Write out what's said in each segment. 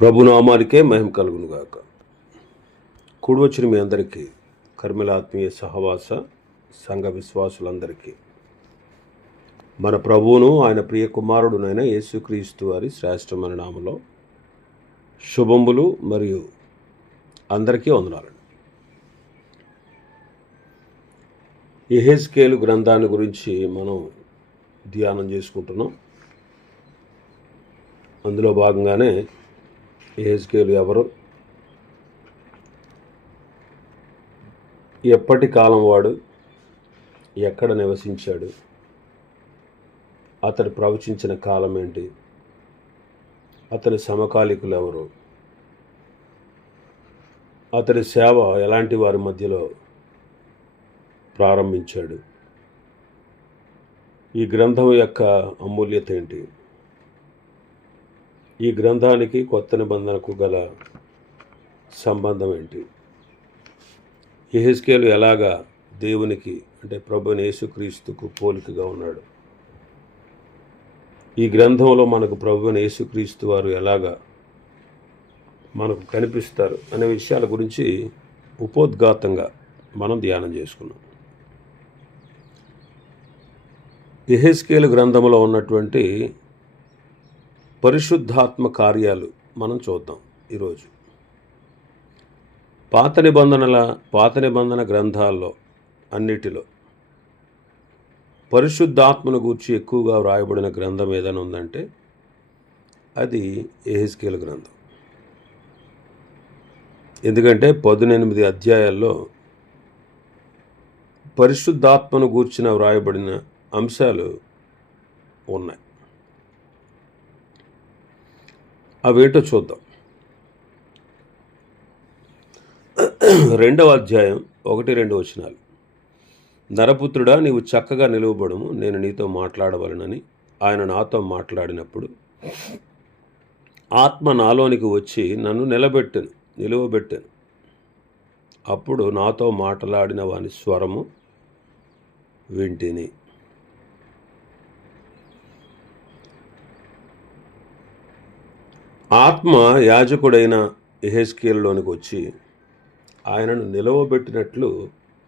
ప్రభునామానికే మహిమ కలుగును గాక. కూడి వచ్చిన మీ అందరికీ, కర్మల ఆత్మీయ సహవాస సంఘ విశ్వాసులందరికీ మన ప్రభువును ఆయన ప్రియ కుమారుడునైన యేసుక్రీస్తు వారి శ్రేష్టమైన నామములో శుభములు మరియు అందరికీ వందనాలండి. యెహెజ్కేలు గ్రంథాన్ని గురించి మనం ధ్యానం చేసుకుంటున్నాం. అందులో భాగంగానే యెహెజ్కేలు ఎవరు, ఎప్పటి కాలం వాడు, ఎక్కడ నివసించాడు, అతడు ప్రవచించిన కాలం ఏంటి, అతని సమకాలికులు ఎవరు, అతడి సేవ ఎలాంటి వారి మధ్యలో ప్రారంభించాడు, ఈ గ్రంథం యొక్క అమూల్యత ఏంటి, ఈ గ్రంథానికి కొత్త నిబంధనకు గల సంబంధం ఏంటి, యెహెజ్కేలు ఎలాగా దేవునికి అంటే ప్రభువైన యేసుక్రీస్తుకు పోలికగా ఉన్నాడు, ఈ గ్రంథంలో మనకు ప్రభువైన యేసుక్రీస్తు వారు ఎలాగా మనకు కనిపిస్తారు అనే విషయాల గురించి ఉపోద్ఘాతంగా మనం ధ్యానం చేసుకున్నాం. యెహెజ్కేలు గ్రంథంలో ఉన్నటువంటి పరిశుద్ధాత్మ కార్యాలు మనం చూద్దాం ఈరోజు. పాత నిబంధన గ్రంథాల్లో అన్నిటిలో పరిశుద్ధాత్మను గూర్చి ఎక్కువగా వ్రాయబడిన గ్రంథం ఏదైనా ఉందంటే అది యెహెజ్కేలు గ్రంథం. ఎందుకంటే 18 అధ్యాయాల్లో పరిశుద్ధాత్మను గూర్చిన వ్రాయబడిన అంశాలు ఉన్నాయి. అవేటో చూద్దాం. 2వ అధ్యాయం 1-2 వచనాలు. నరపుత్రుడా, నీవు చక్కగా నిలువబడుము, నేను నీతో మాట్లాడవలనని ఆయన నాతో మాట్లాడినప్పుడు ఆత్మ నాలోనికి వచ్చి నన్ను నిలువబెట్టెను. అప్పుడు నాతో మాట్లాడిన వాని స్వరము వింటిని. ఆత్మ యాజకుడైన యెహెజ్కేలులోనికి వచ్చి ఆయనను నిలవబెట్టినట్లు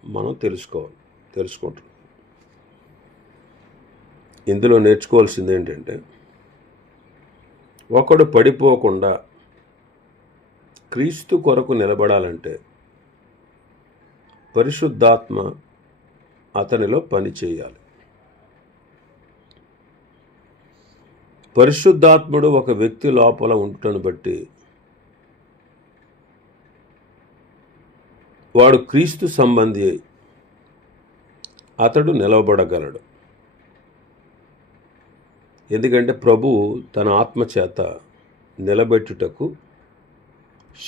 మనం తెలుసుకుంటాం. ఇందులో నేర్చుకోవాల్సింది ఏంటంటే, ఒకడు పడిపోకుండా క్రీస్తు కొరకు నిలబడాలంటే పరిశుద్ధాత్మ అతనిలో పని చేయాలి. పరిశుద్ధాత్ముడు ఒక వ్యక్తి లోపల ఉంటుటను బట్టి వాడు క్రీస్తు సంబంధి అయి అతడు నిలవబడగలడు. ఎందుకంటే ప్రభువు తన ఆత్మ చేత నిలబెట్టుటకు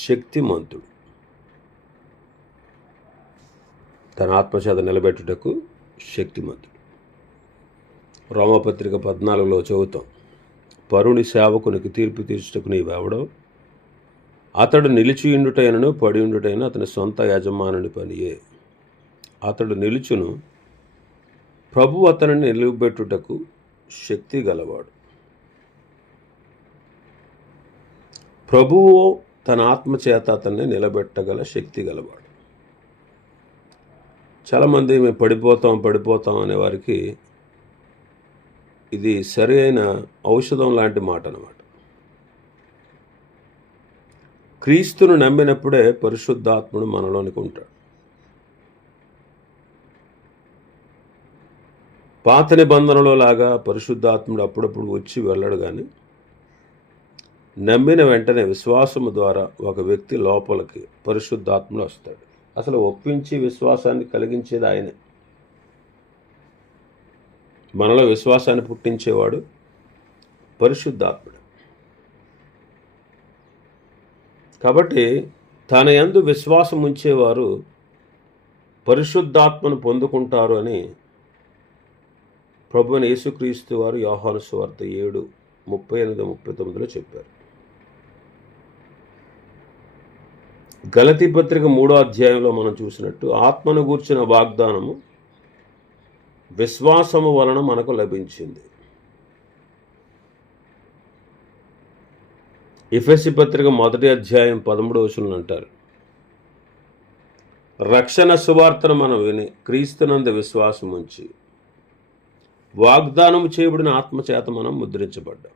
శక్తిమంతుడు. రోమపత్రిక 14లో చదువుతాం, పరుని సేవకునికి తీర్పు తీర్చుటకు నీవెవడో, అతడు నిలిచియుండుటైనను పడియుండుటైన అతని సొంత యజమానుని పనియే. అతడు నిలుచును, ప్రభు అతనిని నిలువబెట్టుటకు శక్తి గలవాడు. ప్రభువు తన ఆత్మ చేత అతన్ని నిలబెట్టగల శక్తి గలవాడు. చాలామంది మేము పడిపోతాం అనే వారికి ఇది సరి అయిన ఔషధం లాంటి మాట అన్నమాట. క్రీస్తును నమ్మినప్పుడే పరిశుద్ధాత్ముడు మనలోనికి ఉంటాడు. పాత నిబంధనలో లాగా పరిశుద్ధాత్ముడు అప్పుడప్పుడు వచ్చి వెళ్ళడు, కానీ నమ్మిన వెంటనే విశ్వాసము ద్వారా ఒక వ్యక్తి లోపలికి పరిశుద్ధాత్ముడు వస్తాడు. అసలు ఒప్పించి విశ్వాసాన్ని కలిగించేది ఆయనే. మనలో విశ్వాసాన్ని పుట్టించేవాడు పరిశుద్ధాత్ముడు. కాబట్టి తన యందు విశ్వాసం ఉంచేవారు పరిశుద్ధాత్మను పొందుకుంటారు అని ప్రభువైన యేసుక్రీస్తు వారు యోహాను సువార్త 7:38-39లో చెప్పారు. గలతీ పత్రిక 3వ అధ్యాయంలో మనం చూసినట్టు ఆత్మను గూర్చిన వాగ్దానము విశ్వాసము వలన మనకు లభించింది. ఎఫెసీ పత్రిక 1వ అధ్యాయం 13వ వచనం అంటారు, రక్షణ సువార్తను మనం విని క్రీస్తునందు విశ్వాసం ఉంచి వాగ్దానం చేయబడిన ఆత్మచేత మనం ముద్రించబడ్డాం.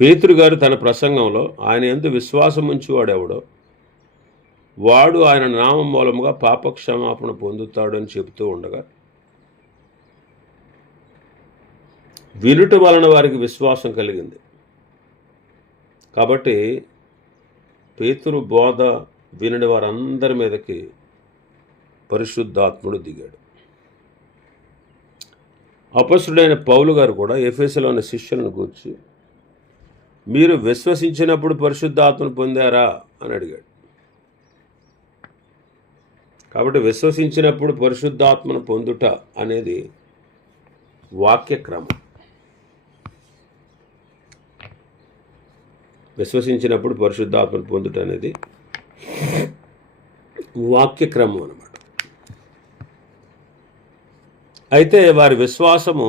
పేతురు గారు తన ప్రసంగంలో ఆయన యందు విశ్వాసం ఉంచేవాడెవడో వాడు ఆయన నామం మూలముగా పాపక్షమాపణ పొందుతాడని చెబుతూ ఉండగా, వినుట వలన వారికి విశ్వాసం కలిగింది. కాబట్టి పేతురు బోధ వినని వారందరి మీదకి పరిశుద్ధాత్ముడు దిగాడు. అపొస్తలుడైన పౌలు గారు కూడా ఎఫెసులోని శిష్యులను గూర్చి, మీరు విశ్వసించినప్పుడు పరిశుద్ధాత్మను పొందారా అని అడిగాడు. కాబట్టి విశ్వసించినప్పుడు పరిశుద్ధాత్మను పొందుట అనేది వాక్యక్రమం. విశ్వసించినప్పుడు పరిశుద్ధాత్మను పొందుట అనేది వాక్యక్రమం అన్నమాట. అయితే వారి విశ్వాసము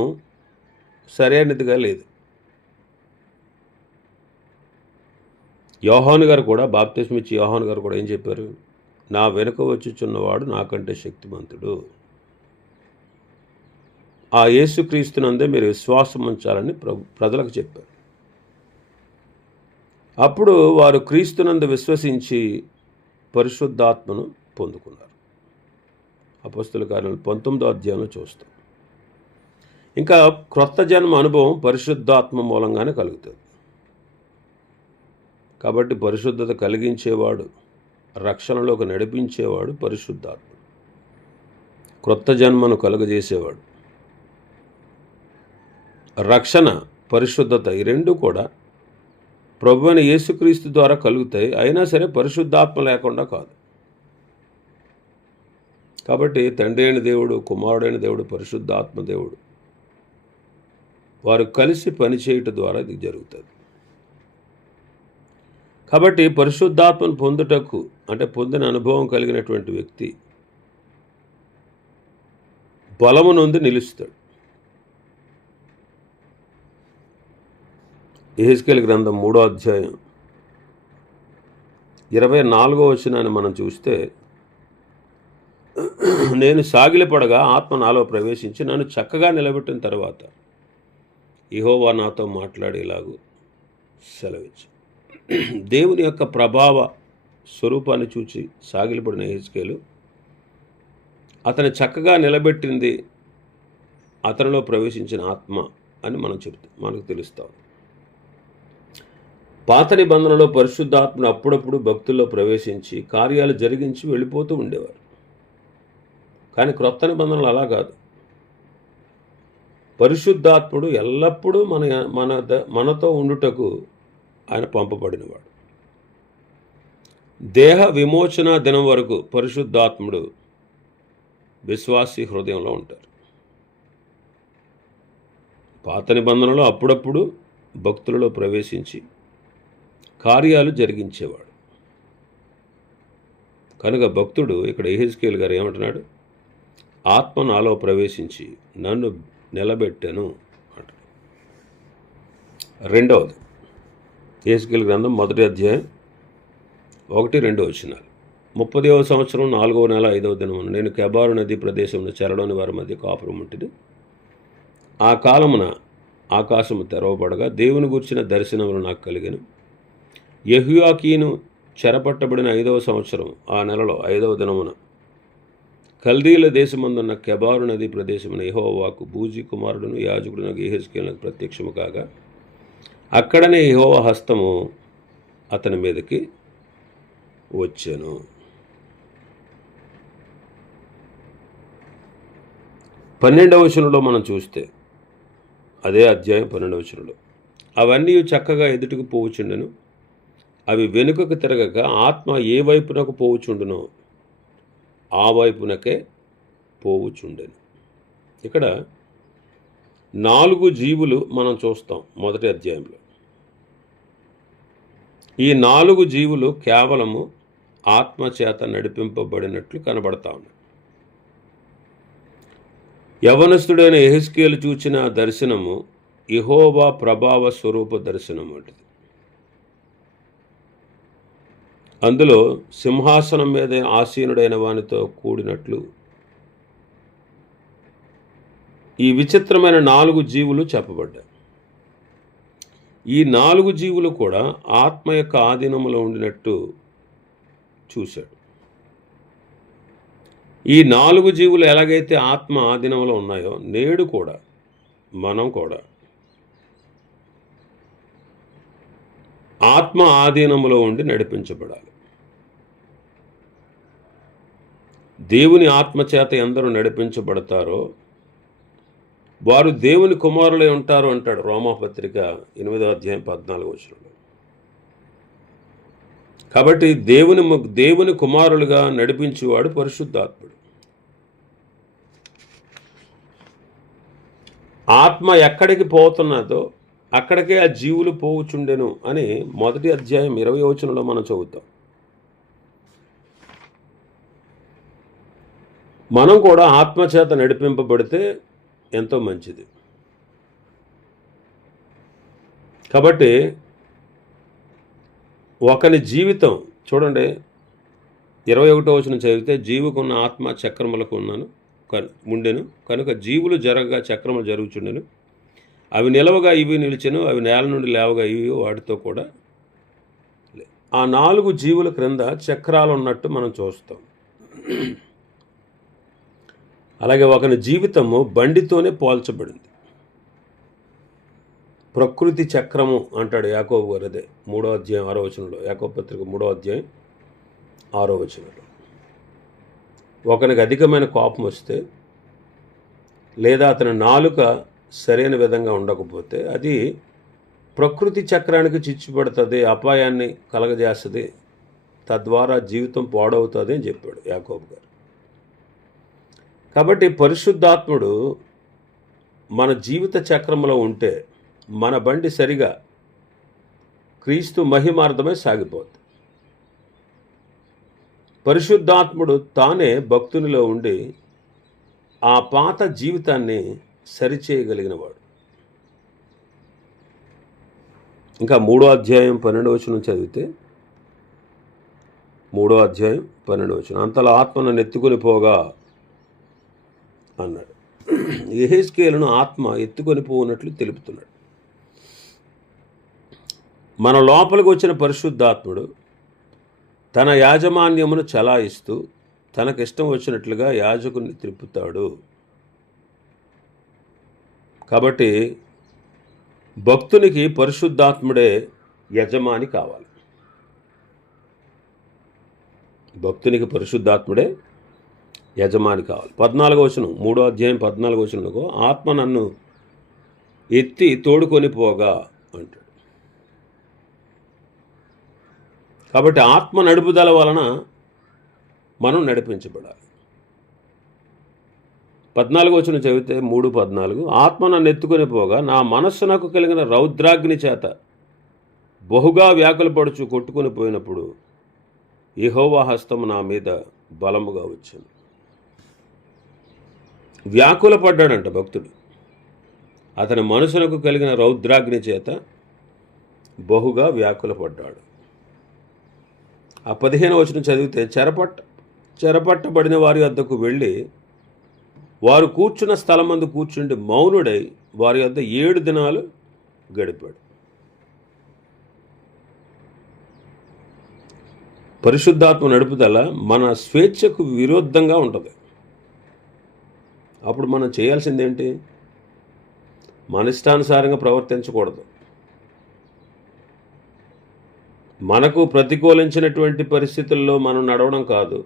సరైనదిగా లేదు. యోహాను గారు కూడా, బాప్తిస్మం ఇచ్చి యోహాను గారు కూడా ఏం చెప్పారు? నా వెనుక వచ్చుచున్నవాడు నాకంటే శక్తిమంతుడు, ఆ యేసుక్రీస్తునందే మీరు విశ్వాసం ఉంచాలని ప్రజలకు చెప్పారు. అప్పుడు వారు క్రీస్తునందు విశ్వసించి పరిశుద్ధాత్మను పొందుకున్నారు. అపొస్తలుల కార్యాలు 19వ అధ్యాయంలో చూస్తాం. ఇంకా క్రొత్త జన్మ అనుభవం పరిశుద్ధాత్మ మూలంగానే కలుగుతుంది. కాబట్టి పరిశుద్ధత కలిగించేవాడు, రక్షణలోకి నడిపించేవాడు పరిశుద్ధాత్మ, క్రొత్త జన్మను కలుగజేసేవాడు. రక్షణ, పరిశుద్ధత ఈ రెండు కూడా ప్రభువైన యేసుక్రీస్తు ద్వారా కలుగుతాయి. అయినా సరే పరిశుద్ధాత్మ లేకుండా కాదు. కాబట్టి తండ్రి అయిన దేవుడు, కుమారుడైన దేవుడు, పరిశుద్ధాత్మ దేవుడు వారు కలిసి పనిచేయటం ద్వారా ఇది జరుగుతుంది. కాబట్టి పరిశుద్ధాత్మను పొందుటకు, అంటే పొందిన అనుభవం కలిగినటువంటి వ్యక్తి బలము నొంది నిలుస్తాడు. యెహెజ్కేలు గ్రంథం 3వ అధ్యాయం 24వ వచనాన్ని మనం చూస్తే, నేను సాగిలపడగా ఆత్మ నాలో ప్రవేశించి నన్ను చక్కగా నిలబెట్టిన తర్వాత యెహోవా నాతో మాట్లాడేలాగు సెలవిచ్చు. దేవుని యొక్క ప్రభావ స్వరూపాన్ని చూచి సాగిలపడిన యెహెజ్కేలు అతని చక్కగా నిలబెట్టింది అతనిలో ప్రవేశించిన ఆత్మ అని మనకు తెలుస్తాం. పాత నిబంధనలో పరిశుద్ధాత్మను అప్పుడప్పుడు భక్తుల్లో ప్రవేశించి కార్యాలు జరిగించి వెళ్ళిపోతూ ఉండేవారు. కానీ క్రొత్త నిబంధనలు అలా కాదు. పరిశుద్ధాత్ముడు ఎల్లప్పుడూ మనతో ఉండుటకు ఆయన పంపబడినవాడు. దేహ విమోచన దినం వరకు పరిశుద్ధాత్ముడు విశ్వాసి హృదయంలో ఉంటారు. పాత నిబంధనలో అప్పుడప్పుడు భక్తులలో ప్రవేశించి కార్యాలు జరిగించేవాడు. కనుక భక్తుడు ఇక్కడ యెహెజ్కేలు గారు ఏమంటున్నాడు? ఆత్మ నాలో ప్రవేశించి నన్ను నిలబెట్టెను అంట. రెండవది, యెహెజ్కేలు గ్రంథం 1వ అధ్యాయం 1-2 వచనాలు. 30వ సంవత్సరం 4వ నెల 5వ దినమున నేను కెబారు నది ప్రదేశంలో చెరలోని వారి మధ్య కాపురం ఉంటిని. ఆ కాలమున ఆకాశము తెరవబడగా దేవుని గూర్చిన దర్శనములు నాకు కలిగెను. యెహోయాకీను చెరపట్టబడిన 5వ సంవత్సరం ఆ నెలలో 5వ దినమున కల్దీల దేశమందున్న కెబారు నది ప్రదేశమున యెహోవాకు బూజీ కుమారుడును యాజకుడును యెహెజ్కేలునకు ప్రత్యక్షము కాగా అక్కడనే యెహోవా హస్తము అతని మీదకి వచ్చెను. పన్నెండవ వచనంలో మనం చూస్తే, అదే అధ్యాయం 12వ వచనంలో, అవన్నీ చక్కగా ఎదుటికి పోవుచుండెను, అవి వెనుకకు తిరగక ఆత్మ ఏ వైపునకు పోవుచుండునో ఆ వైపునకే పోవుచుండెను. ఇక్కడ 4 జీవులు మనం చూస్తాం మొదటి అధ్యాయంలో. ఈ 4 జీవులు కేవలము ఆత్మచేత నడిపింపబడినట్లు కనబడతా ఉన్నాయి. యవనస్తుడైన యెహెజ్కేలు చూచిన దర్శనము యెహోవా ప్రభావ స్వరూప దర్శనం వంటిది. అందులో సింహాసనం మీద ఆసీనుడైన వానితో కూడినట్లు ఈ విచిత్రమైన 4 జీవులు చెప్పబడ్డాయి. ఈ 4 జీవులు కూడా ఆత్మ యొక్క ఆధీనంలో ఉండినట్టు చూశాడు. ఈ 4 జీవులు ఎలాగైతే ఆత్మ ఆధీనంలో ఉన్నాయో నేడు కూడా మనం కూడా ఆత్మ ఆధీనంలో ఉండి నడిపించబడాలి. దేవుని ఆత్మచేత ఎందరూ నడిపించబడతారో వారు దేవుని కుమారులై ఉంటారు అంటాడు రోమాపత్రిక 8వ అధ్యాయం 14వ వచనంలో. కాబట్టి దేవుని కుమారులుగా నడిపించేవాడు పరిశుద్ధాత్ముడు. ఆత్మ ఎక్కడికి పోతున్నదో అక్కడికే ఆ జీవులు పోవుచుండెను అని 1వ అధ్యాయం 20వ వచనంలో మనం చదువుతాం. మనం కూడా ఆత్మచేత నడిపింపబడితే ఎంతో మంచిది. కాబట్టి ఒకని జీవితం చూడండి, 21వ వచనం చదివితే జీవుకున్న ఆత్మ చక్రములకు ఉండెను కనుక జీవులు జరగగా చక్రములు జరుగుచుండెను. అవి నిలవగా ఇవి నిలిచెను, అవి నేల నుండి లేవగా ఇవి వాటితో కూడా. ఆ 4 జీవుల క్రింద చక్రాలు ఉన్నట్టు మనం చూస్తాం. అలాగే ఒకని జీవితము బండితోనే పోల్చబడింది. ప్రకృతి చక్రము అంటాడు యాకోబు గారు. అదే 3వ అధ్యాయం 6వ వచనంలో, యాకోబు పత్రిక 3వ అధ్యాయం 6వ వచనంలో. ఒకనికి అధికమైన కోపం వస్తే లేదా అతని నాలుక సరైన విధంగా ఉండకపోతే అది ప్రకృతి చక్రానికి చిచ్చుపడుతుంది, అపాయాన్ని కలగజేస్తుంది, తద్వారా జీవితం పాడవుతుంది అని చెప్పాడు యాకోబు గారు. కాబట్టి పరిశుద్ధాత్ముడు మన జీవిత చక్రంలో ఉంటే మన బండి సరిగా క్రీస్తు మహిమార్థమే సాగిపోతుంది. పరిశుద్ధాత్ముడు తానే భక్తునిలో ఉండి ఆ పాత జీవితాన్ని సరిచేయగలిగినవాడు. ఇంకా 3వ అధ్యాయం 12వ వచనం చదివితే 3వ అధ్యాయం 12వ వచనం, అంతలో ఆత్మను ఎత్తుకొని పోగా అన్నాడు. యెహెజ్కేలును ఆత్మ ఎత్తుకొని పోనట్లు తెలుపుతున్నాడు. మన లోపలికి వచ్చిన పరిశుద్ధాత్ముడు తన యాజమాన్యమును చలాయిస్తూ తనకిష్టం వచ్చినట్లుగా యాజకుని త్రిప్పుతాడు. కాబట్టి భక్తునికి పరిశుద్ధాత్ముడే యజమాని కావాలి. భక్తునికి పరిశుద్ధాత్ముడే యజమాని కావాలి. 14వ వచనం, 3వ అధ్యాయం 14వ వచనంలో ఆత్మ నన్ను ఎత్తి తోడుకొని పోగా అంటాడు. కాబట్టి ఆత్మ నడుపుదల వలన మనం నడిపించబడాలి. 14వ వచనం చదివితే 3:14, ఆత్మ నన్ను ఎత్తుకొని పోగా నా మనస్సునకు కలిగిన రౌద్రాగ్ని చేత బహుగా వ్యాకులపడుచు కొట్టుకొని పోయినప్పుడు యెహోవా హస్తము నా మీద బలముగా వచ్చింది. వ్యాకులపడ్డాడంట భక్తుడు. అతని మనసునకు కలిగిన రౌద్రాగ్ని చేత బహుగా వ్యాకులపడ్డాడు. ఆ 15వ వచనం చదివితే చెరపట్టబడిన వారి వద్దకు వెళ్ళి వారు కూర్చున్న స్థలమందు కూర్చుండి మౌనుడై వారి వద్ద 7 దినాలు గడిపాడు. పరిశుద్ధాత్మ నడుపుదల మన స్వేచ్ఛకు విరుద్ధంగా ఉంటుంది. అప్పుడు మనం చేయాల్సిందేంటి? మన ఇష్టానుసారంగా ప్రవర్తించకూడదు. మనకు ప్రతికూలించినటువంటి పరిస్థితుల్లో మనం నడవడం కాదు,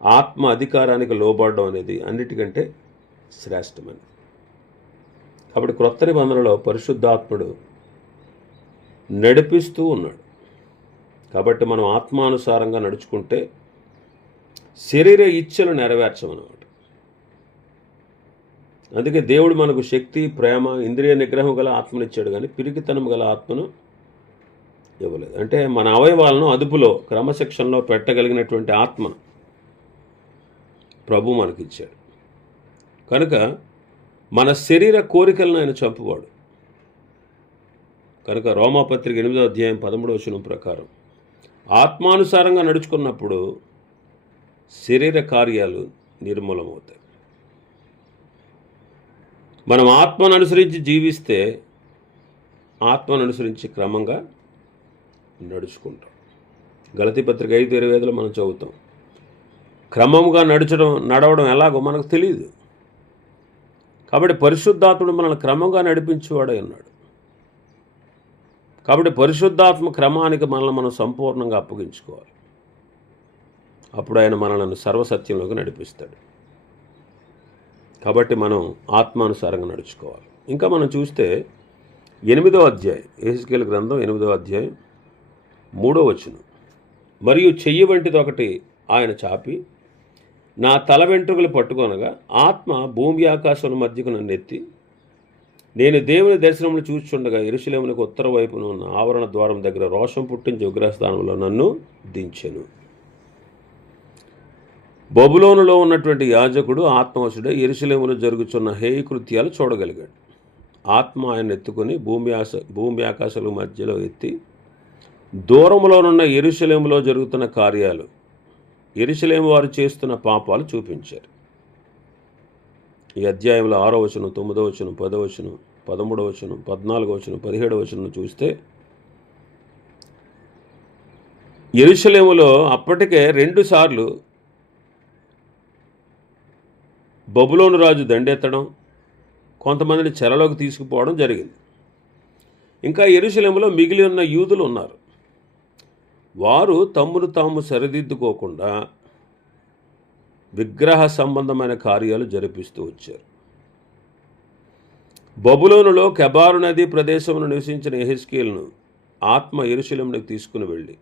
ఆత్మ అధికారానికి లోబడడం అనేది అన్నిటికంటే శ్రేష్టమైనది. కాబట్టి క్రొత్త నిబంధనలో పరిశుద్ధాత్ముడు నడిపిస్తూ ఉన్నాడు. కాబట్టి మనం ఆత్మానుసారంగా నడుచుకుంటే శరీర ఇచ్ఛలు నెరవేర్చమన్నమాట. అందుకే దేవుడు మనకు శక్తి, ప్రేమ, ఇంద్రియ నిగ్రహం గల ఆత్మనిచ్చాడు, కానీ పిరికితనం గల ఆత్మను ఇవ్వలేదు. అంటే మన అవయవాలను అదుపులో, క్రమశిక్షణలో పెట్టగలిగినటువంటి ఆత్మ ప్రభు మనకిచ్చాడు. కనుక మన శరీర కోరికలను ఆయన చంపువాడు. కనుక రోమాపత్రిక 8వ అధ్యాయం 13వ వచనం ప్రకారం ఆత్మానుసారంగా నడుచుకున్నప్పుడు శరీర కార్యాలు నిర్మూలమవుతాయి. మనం ఆత్మను అనుసరించి జీవిస్తే ఆత్మను అనుసరించి క్రమంగా నడుచుకుంటాం. గలతీ పత్రిక 5:25లో మనం చదువుతాం. క్రమంగా నడవడం ఎలాగో మనకు తెలియదు. కాబట్టి పరిశుద్ధాత్ముడు మనల్ని క్రమంగా నడిపించేవాడే ఉన్నాడు. కాబట్టి పరిశుద్ధాత్మ క్రమానికి మనల్ని మనం సంపూర్ణంగా అప్పగించుకోవాలి. అప్పుడు ఆయన మనల్ని సర్వసత్యంలోకి నడిపిస్తాడు. కాబట్టి మనం ఆత్మానుసారంగా నడుచుకోవాలి. ఇంకా మనం చూస్తే 8వ అధ్యాయం, యెహెజ్కేలు గ్రంథం 8వ అధ్యాయం 3వ వచనం. మరియు చెయ్యి వంటిది ఒకటి ఆయన చాపి నా తల వెంట్రుకలు పట్టుకొనగా ఆత్మ భూమి ఆకాశముల మధ్యకు నన్ను ఎత్తి నేను దేవుని దర్శనములు చూచుచుండగా యెరూషలేమునకు ఉత్తర వైపున ఉన్న ఆవరణ ద్వారం దగ్గర రోషం పుట్టించి విగ్రహస్థానంలో నన్ను దించెను. బబులోనులో ఉన్నటువంటి యాజకుడు ఆత్మవశుడే యెరూషలేములో జరుగుతున్న హేయకృత్యాలు చూడగలిగాడు. ఆత్మ ఆయన ఎత్తుకొని భూమి ఆకాశాల మధ్యలో ఎత్తి దూరంలోనున్న యెరూషలేములో జరుగుతున్న కార్యాలు, యెరూషలేము వారు చేస్తున్న పాపాలు చూపించారు. ఈ అధ్యాయంలో 6వ వచనం, 9వ వచనం, 10వ వచనం, 13వ వచనం, 14వ వచనం, 17వ వచనం చూస్తే యెరూషలేములో అప్పటికే 2 సార్లు బబులోను రాజు దండెత్తడం, కొంతమందిని చెరలోకి తీసుకుపోవడం జరిగింది. ఇంకా యెరూషలేములో మిగిలి ఉన్న యూదులు ఉన్నారు. వారు తమ్మును తాము సరిదిద్దుకోకుండా విగ్రహ సంబంధమైన కార్యాలు జరిపిస్తూ వచ్చారు. బబులోనులో కెబారు నది ప్రదేశంలో నివసించిన యెహెజ్కేలును ఆత్మ యెరూషలేమునకు తీసుకుని వెళ్ళి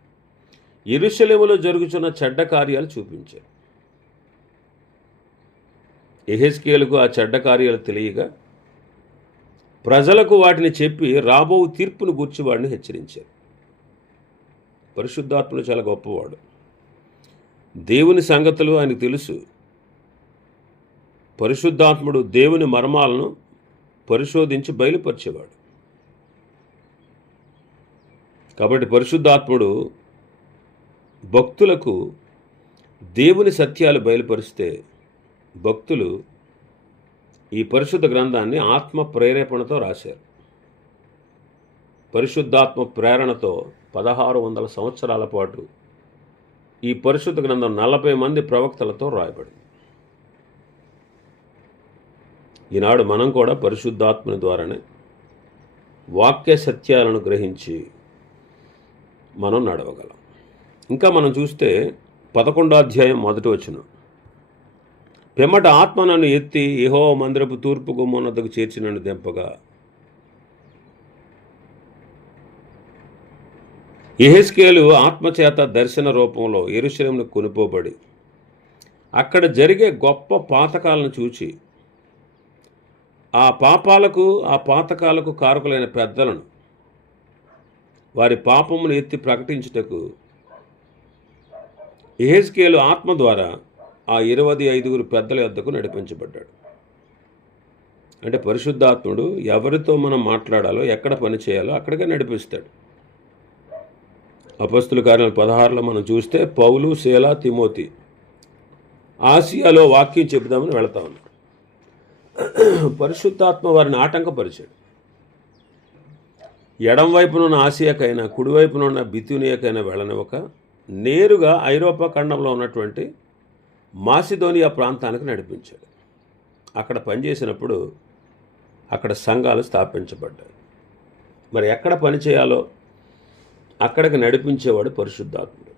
యెరూషలేములో జరుగుతున్న చెడ్డ కార్యాలు చూపించారు. యెహెజ్కేలుకు ఆ చెడ్డ కార్యాలు తెలియగా ప్రజలకు వాటిని చెప్పి రాబో తీర్పును గూర్చి వాడిని హెచ్చరించారు. పరిశుద్ధాత్ముడు చాలా గొప్పవాడు. దేవుని సంగతులు ఆయనకు తెలుసు. పరిశుద్ధాత్ముడు దేవుని మర్మాలను పరిశోధించి బయలుపరిచేవాడు. కాబట్టి పరిశుద్ధాత్ముడు భక్తులకు దేవుని సత్యాలు బయలుపరిస్తే భక్తులు ఈ పరిశుద్ధ గ్రంథాన్ని ఆత్మ ప్రేరేపణతో రాశారు. పరిశుద్ధాత్మ ప్రేరణతో 1600 సంవత్సరాల పాటు ఈ పరిశుద్ధ గ్రంథం 40 మంది ప్రవక్తలతో రాయబడింది. ఈనాడు మనం కూడా పరిశుద్ధాత్మని ద్వారానే వాక్య సత్యాలను గ్రహించి మనం నడవగలం. ఇంకా మనం చూస్తే 11వ అధ్యాయం 1వ వచనం. పిమ్మట ఆత్మ నన్ను ఎత్తి యెహోవా మందిరపు తూర్పు గుమ్మమునొద్దకు చేర్చి నన్ను దింపగా యెహెజ్కేలు ఆత్మచేత దర్శన రూపంలో యెరూషలేమునకు కొనిపోబడి అక్కడ జరిగే గొప్ప పాతకాలను చూచి ఆ పాతకాలకు కారకులైన పెద్దలను వారి పాపమును ఎత్తి ప్రకటించుటకు యెహెజ్కేలు ఆత్మ ద్వారా ఆ 25 పెద్దల యొద్దకు నడిపించబడ్డాడు. అంటే పరిశుద్ధాత్ముడు ఎవరితో మనం మాట్లాడాలో, ఎక్కడ పని చేయాలో అక్కడికే నడిపిస్తాడు. అపొస్తలుల కార్యాలు 16లో మనం చూస్తే పౌలు, శీల, తిమోతి ఆసియాలో వాక్యం చెబుదామని వెళతా ఉన్నాడు. పరిశుద్ధాత్మ వారిని ఆటంకపరిచాడు. ఎడం వైపున ఉన్న ఆసియాకైనా కుడివైపున ఉన్న బితూనియాకైనా వెళ్ళనివ్వక నేరుగా ఐరోపా ఖండంలో ఉన్నటువంటి మాసిదోనియా ప్రాంతానికి నడిపించాడు. అక్కడ పనిచేసినప్పుడు అక్కడ సంఘాలు స్థాపించబడ్డాయి. మరి ఎక్కడ పని చేయాలో అక్కడికి నడిపించేవాడు పరిశుద్ధాత్ముడు.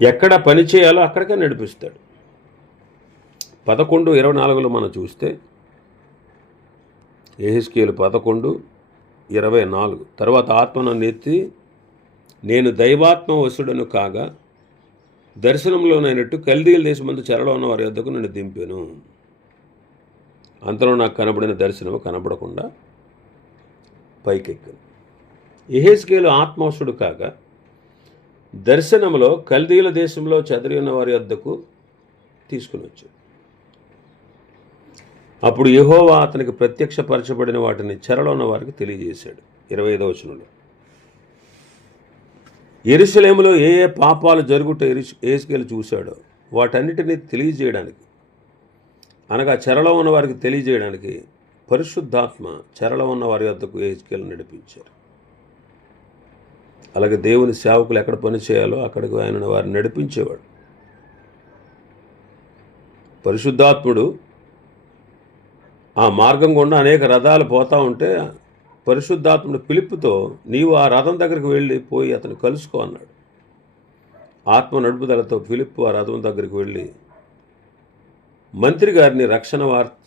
ఎక్కడ పని చేయాలో అక్కడికే నడిపిస్తాడు. 11:24లో మనం చూస్తే యెహెజ్కేలు 11:24 తర్వాత ఆత్మ నన్ను ఎత్తి నేను దైవాత్మ వశుడను కాగా దర్శనంలోనైనట్టు కల్దీయుల దేశమందు చెరలో ఉన్న వారి యొద్దకు నన్ను దింపాను. అంతలో నాకు కనబడిన దర్శనము కనబడకుండా పైకెక్కాను. యెహెజ్కేలు ఆత్మవశుడు కాగా దర్శనంలో కల్దీయుల దేశంలో చెదరి ఉన్న వారి యొద్దకు తీసుకుని వచ్చాడు. అప్పుడు యెహోవా అతనికి ప్రత్యక్షపరచబడిన వాటిని చెరలో ఉన్న వారికి తెలియజేశాడు. 25వ వచనంలో యెరూషలేములో ఏ ఏ పాపాలు జరుగుట యెహెజ్కేలు చూశాడో వాటన్నిటినీ తెలియజేయడానికి, అనగా చెరలో ఉన్న వారికి తెలియజేయడానికి పరిశుద్ధాత్మ చెరలో ఉన్న వారి వద్దకు యెహెజ్కేలు నడిపించారు. అలాగే దేవుని సేవకులు ఎక్కడ పని చేయాలో అక్కడికి ఆయన వారిని నడిపించేవాడు. పరిశుద్ధాత్ముడు ఆ మార్గం గుండా అనేక రథాలు పోతూ ఉంటే పరిశుద్ధాత్ముడు ఫిలిప్పుతో నీవు ఆ రథం దగ్గరికి వెళ్ళి పోయి అతను కలుసుకో అన్నాడు. ఆత్మ నడుపుదలతో ఫిలిప్పు ఆ రథం దగ్గరికి వెళ్ళి మంత్రి గారిని రక్షణ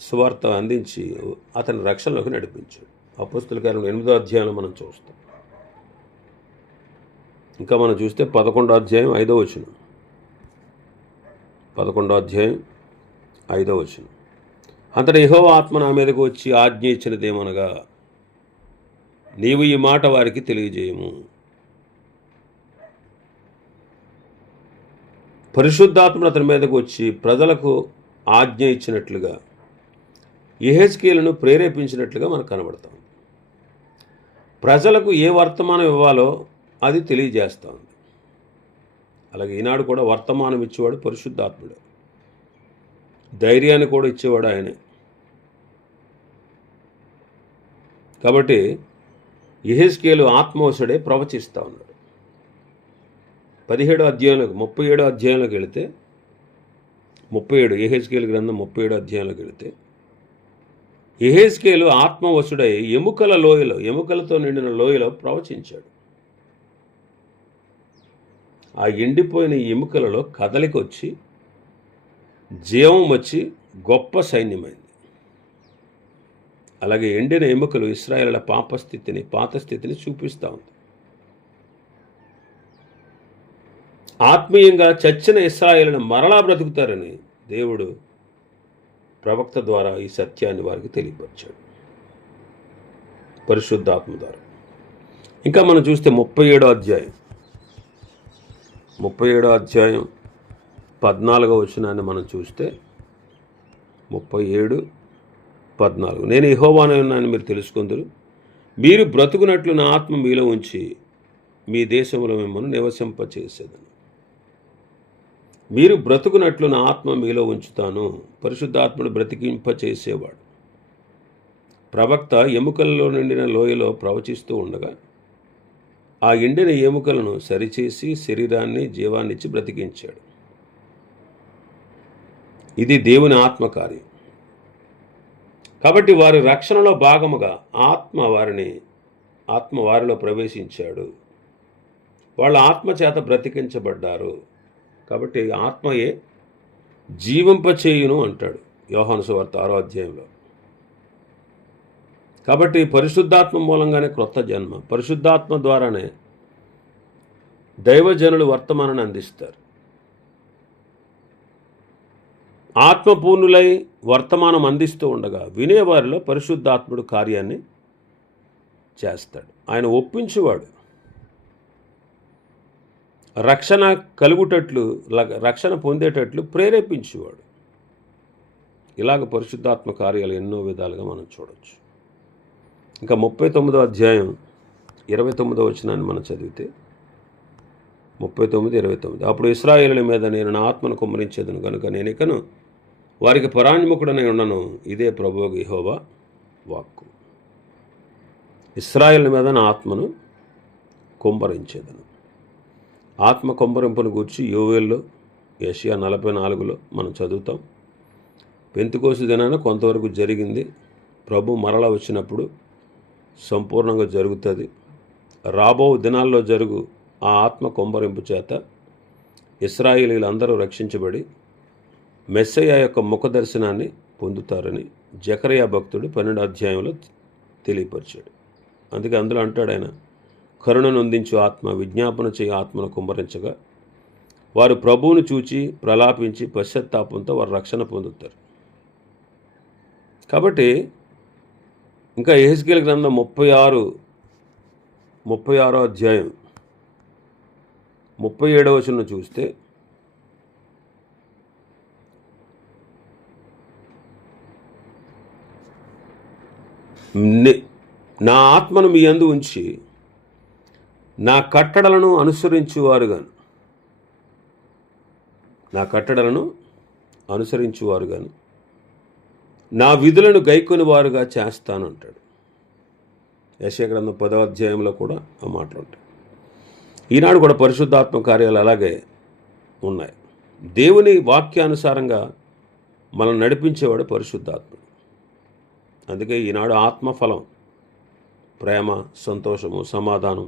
సువార్త అందించి అతని రక్షణలోకి నడిపించాడు. అపోస్తలుల కార్యం 8వ అధ్యాయంలో మనం చూస్తాం. ఇంకా మనం చూస్తే 11వ అధ్యాయం 5వ వచనం. 11వ అధ్యాయం 5వ వచనం. అంతటా యెహోవా ఆత్మ నా మీదకు వచ్చి ఆజ్ఞ ఇచ్చినదేమనగా, నీవు ఈ మాట వారికి తెలియజేయము. పరిశుద్ధాత్మ అతని మీదకు వచ్చి ప్రజలకు ఆజ్ఞ ఇచ్చినట్లుగా యెహెజ్కేలును ప్రేరేపించినట్లుగా మనకు కనబడతాం. ప్రజలకు ఏ వర్తమానం ఇవ్వాలో అది తెలియజేస్తూ ఉంది. అలాగే ఈనాడు కూడా వర్తమానం ఇచ్చేవాడు పరిశుద్ధాత్ముడు, ధైర్యాన్ని కూడా ఇచ్చేవాడు ఆయనే. కాబట్టి యెహెజ్కేలు ఆత్మవశుడే ప్రవచిస్తూ ఉన్నాడు. 37వ అధ్యాయంలోకి 37వ అధ్యాయంలోకి వెళితే 37 యెహెజ్కేలు గ్రంథం 37వ అధ్యాయంలోకి వెళితే యెహెజ్కేలు ఆత్మవశుడై ఎముకలతో నిండిన లోయలో ప్రవచించాడు. ఆ ఎండిపోయిన ఎముకలలో కదలిక వచ్చి జీవం వచ్చి గొప్ప సైన్యమైంది. అలాగే ఎండిన ఎముకలు ఇశ్రాయేలుల పాత స్థితిని చూపిస్తూ ఉంది. ఆత్మీయంగా చచ్చిన ఇశ్రాయేలును మరలా బ్రతుకుతారని దేవుడు ప్రవక్త ద్వారా ఈ సత్యాన్ని వారికి తెలియపరిచాడు, పరిశుద్ధాత్మ ద్వారా. ఇంకా మనం చూస్తే 37వ అధ్యాయం 14వ వచనాన్ని మనం చూస్తే 37:14 నేను యెహోవానై ఉన్నానని మీరు తెలుసుకుందురు, మీరు బ్రతుకున్నట్లు నా ఆత్మ మీలో ఉంచి మీ దేశంలో మిమ్మల్ని నివసింపచేసేదను. మీరు బ్రతుకున్నట్లు నా ఆత్మ మీలో ఉంచుతాను. పరిశుద్ధాత్ముడు బ్రతికింపచేసేవాడు. ప్రవక్త ఎముకలలో నిండిన లోయలో ప్రవచిస్తూ ఉండగా ఆ ఎండిన ఎముకలను సరిచేసి శరీరాన్ని జీవాన్నిచ్చి బ్రతికించాడు. ఇది దేవుని ఆత్మకార్యం. కాబట్టి వారి రక్షణలో భాగముగా ఆత్మ వారిలో ప్రవేశించాడు. వాళ్ళ ఆత్మ చేత బ్రతికించబడ్డారు. కాబట్టి ఆత్మయే జీవింపచేయును అంటాడు యోహాను సువార్త 6వ అధ్యాయంలో. కాబట్టి పరిశుద్ధాత్మ మూలంగానే క్రొత్త జన్మ. పరిశుద్ధాత్మ ద్వారానే దైవజనులు వర్తమానాన్ని అందిస్తారు. ఆత్మపూర్ణులై వర్తమానం అందిస్తూ ఉండగా వినేవారిలో పరిశుద్ధాత్ముడు కార్యాన్ని చేస్తాడు. ఆయన ఒప్పించువాడు, రక్షణ కలుగుటట్లు, రక్షణ పొందేటట్లు ప్రేరేపించేవాడు. ఇలాగ పరిశుద్ధాత్మ కార్యాలు ఎన్నో విధాలుగా మనం చూడవచ్చు. ఇంకా 39వ అధ్యాయం 29వ వచనాన్ని మనం చదివితే 39:29 అప్పుడు ఇశ్రాయేలుల మీద నేను నా ఆత్మను కుమ్మరించేదను కనుక నేను ఇకను వారికి పరాన్ముఖుడనై ఉండను. ఇదే ప్రభువు యెహోవా వాక్కు. ఇశ్రాయేలుల మీద నా ఆత్మను కుమ్మరించేదను. ఆత్మ కుమ్మరింపును గూర్చి యోవేల్లో యెషయా 44లో మనం చదువుతాం. పెంతెకోస్తు దినాన కొంతవరకు జరిగింది. ప్రభు మరలా వచ్చినప్పుడు సంపూర్ణంగా జరుగుతుంది. రాబో దినాల్లో జరుగు ఆ ఆత్మ కుమ్మరింపు చేత ఇశ్రాయేలీలందరూ రక్షించబడి మెస్సయ్య యొక్క ముఖ దర్శనాన్ని పొందుతారని జకరియా భక్తుడు 12వ అధ్యాయంలో తెలియపరిచాడు. అందుకే అందులో అంటాడు ఆయన, కరుణను అందించు ఆత్మ విజ్ఞాపన చేయ ఆత్మను కుమ్మరించగా వారు ప్రభువును చూచి ప్రలాపించి పశ్చాత్తాపంతో వారు రక్షణ పొందుతారు. కాబట్టి ఇంకా యెహెజ్కేలు గ్రంథం 36వ అధ్యాయం 37వ వచనం చూస్తే నా ఆత్మను మీ యందు ఉంచి నా కట్టడలను అనుసరించువారుగాను నా విధులను గైకొని వారుగా చేస్తాను అంటాడు. యెషయా గ్రంథం 10వ అధ్యాయంలో కూడా ఆ మాటలు ఉంటాయి. ఈనాడు కూడా పరిశుద్ధాత్మ కార్యాలు అలాగే ఉన్నాయి. దేవుని వాక్యానుసారంగా మనం నడిపించేవాడు పరిశుద్ధాత్ముడు. అందుకే ఈనాడు ఆత్మఫలం ప్రేమ, సంతోషము, సమాధానం,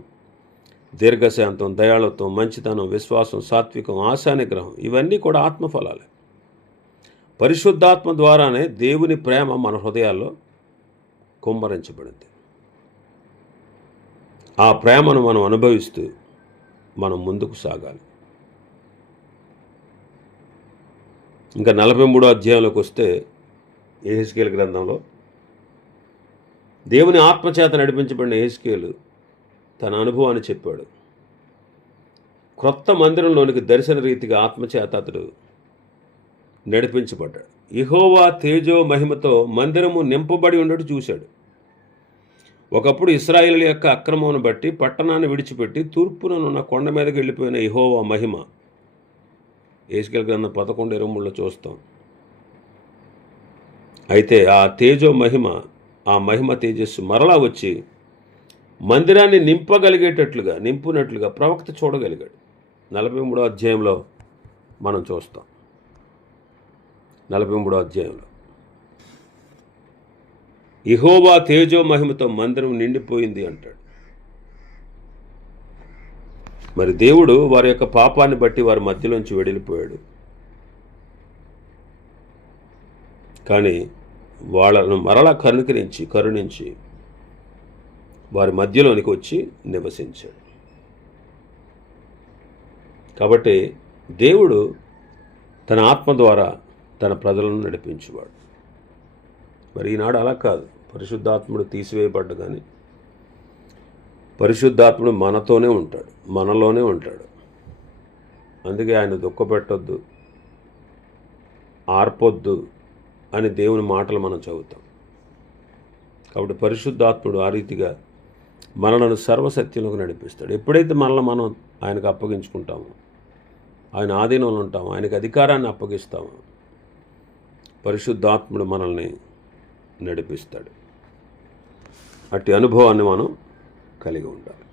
దీర్ఘశాంతం, దయాళత్వం, మంచితనం, విశ్వాసం, సాత్వికం, ఆశానిగ్రహం ఇవన్నీ కూడా ఆత్మఫలాలే. పరిశుద్ధాత్మ ద్వారానే దేవుని ప్రేమ మన హృదయాల్లో కుమ్మరించబడింది. ఆ ప్రేమను మనం అనుభవిస్తూ మనం ముందుకు సాగాలి. ఇంకా 43వ అధ్యాయంలోకి వస్తే యెహెజ్కేలు గ్రంథంలో దేవుని ఆత్మచేత నడిపించబడిన యెహెజ్కేలు తన అనుభవాన్ని చెప్పాడు. క్రొత్త మందిరంలోనికి దర్శన రీతిగా ఆత్మచేత అతడు నడిపించబడ్డాడు. యెహోవా తేజో మహిమతో మందిరము నింపబడి ఉన్నట్టు చూశాడు. ఒకప్పుడు ఇశ్రాయేలు యొక్క అక్రమమును బట్టి పట్టణాన్ని విడిచిపెట్టి తూర్పుననున్న కొండ మీదకి వెళ్ళిపోయిన యెహోవా మహిమ యెహెజ్కేలు గ్రంథం 11:23లో చూస్తాం. అయితే ఆ తేజో మహిమ, ఆ మహిమ తేజస్సు మరలా వచ్చి మందిరాన్ని నింపునట్లుగా ప్రవక్త చూడగలిగాడు. 43వ అధ్యాయంలో మనం చూస్తాం. 43వ అధ్యాయంలో యెహోవా తేజో మహిమతో మందిరం నిండిపోయింది అంటాడు. మరి దేవుడు వారి యొక్క పాపాన్ని బట్టి వారి మధ్యలోంచి వెడిలిపోయాడు. కానీ వాళ్ళను మరలా కరుణించి వారి మధ్యలోనికి వచ్చి నివసించాడు. కాబట్టి దేవుడు తన ఆత్మ ద్వారా తన ప్రజలను నడిపించేవాడు. మరి ఈనాడు అలా కాదు. పరిశుద్ధాత్ముడు తీసివేయబడ్డ కానీ పరిశుద్ధాత్ముడు మనలోనే ఉంటాడు. అందుకే ఆయన దుఃఖపెట్టొద్దు, ఆర్పొద్దు అని దేవుని మాటలు మనం చదువుతాం. కాబట్టి పరిశుద్ధాత్ముడు ఆ రీతిగా మనలను సర్వసత్యంలోకి నడిపిస్తాడు. ఎప్పుడైతే మనల్ని మనం ఆయనకు అప్పగించుకుంటామో, ఆయన ఆధీనంలో ఉంటామో, ఆయనకు అధికారాన్ని అప్పగిస్తామో, పరిశుద్ధాత్ముడు మనల్ని నడిపిస్తాడు. అట్టి అనుభవాన్ని మనం కలిగి ఉండాలి.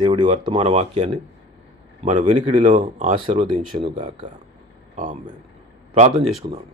దేవుడి వర్తమాన వాక్యాన్ని మన వినికిడిలో ఆశీర్వదించునుగాక. ఆమేన్. ప్రార్థన చేసుకుందాం.